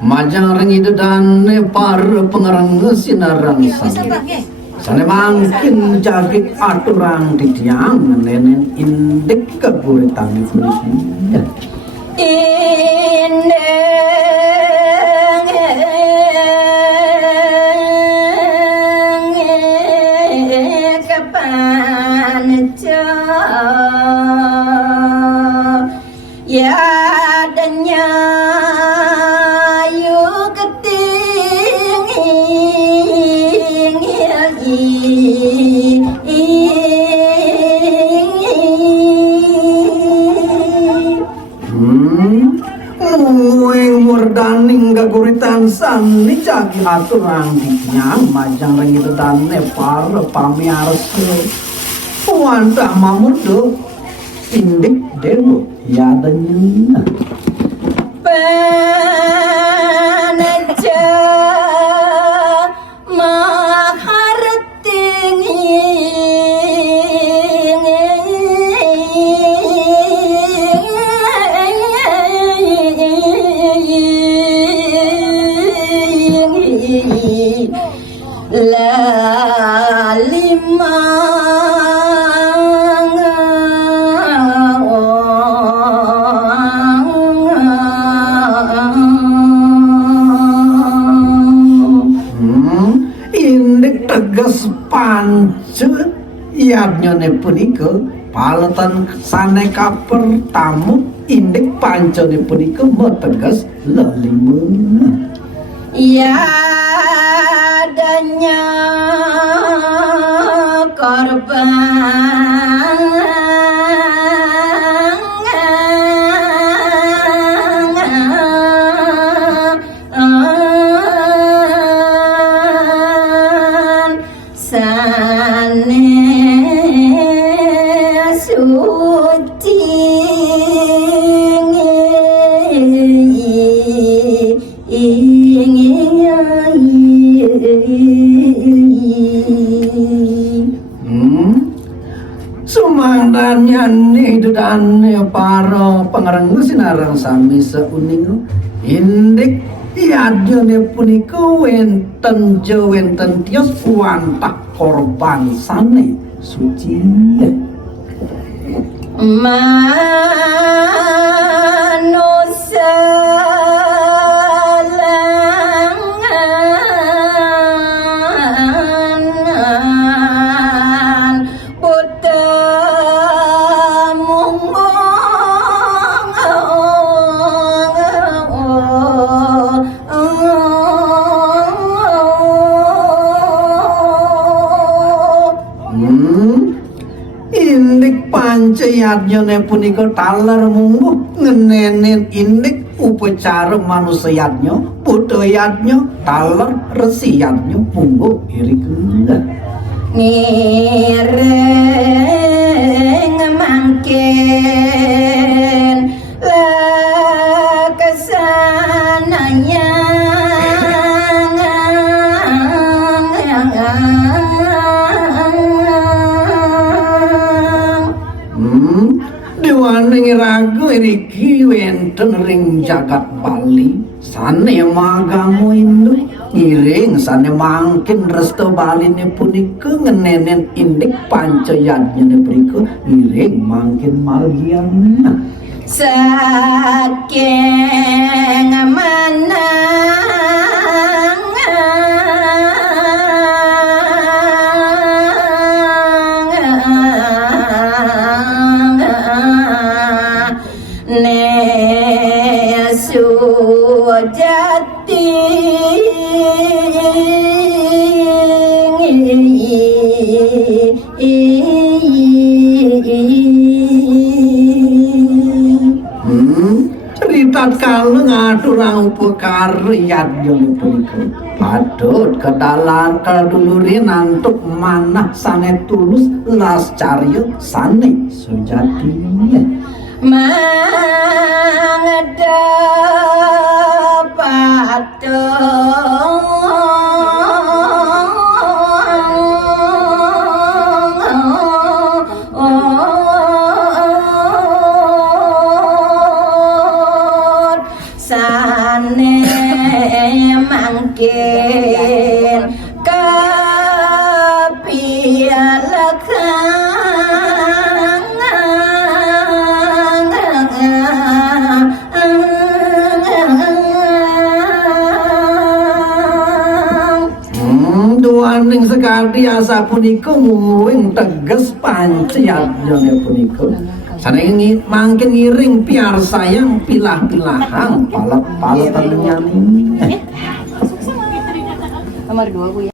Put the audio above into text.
Majang ring itu dan para pengarang sinarang sana makin jagik aturan di tiang nenen indek keguritan itu ya adanya daning gaguritan sani jagi aturan dinyang majang ring itu dane para pamiaras wanda mamudo indik demo ya danya panaja tegas pancu iadnya ne punika palatan sane kaper tamu indek pancu ne punika tegas lalimun ya adanya korban sumangdannya nih dan para pengarang sinarang sami seuning indik iadnya punika wenten wenten tios wantah korban sane suci manusia pancayatnya ne punika talar munggu ngenenin indik upacara manusiatnya budayatnya talar resiatnya munggu irikula ngireng mangkin kesananya dewaning ragu iki wenten ring jagat Bali sane magamu indu ngiring sane mangkin resto Bali ne punika ngenenen indik pancayatnya ne punika ngiring mangkin malgiana saking mana jati ritat kalau ngaturang upekarian yang punika patut kedalan kadulurin antuk manah sane tulus las carya sane sujati mangada patut sane mangkin duaning sekali asa punika muwing teges panciat jane punika sanengi mangkin ngiring piar sayang pilah-pilahan palet-palet nyanyi Nomor 2 Bu ya.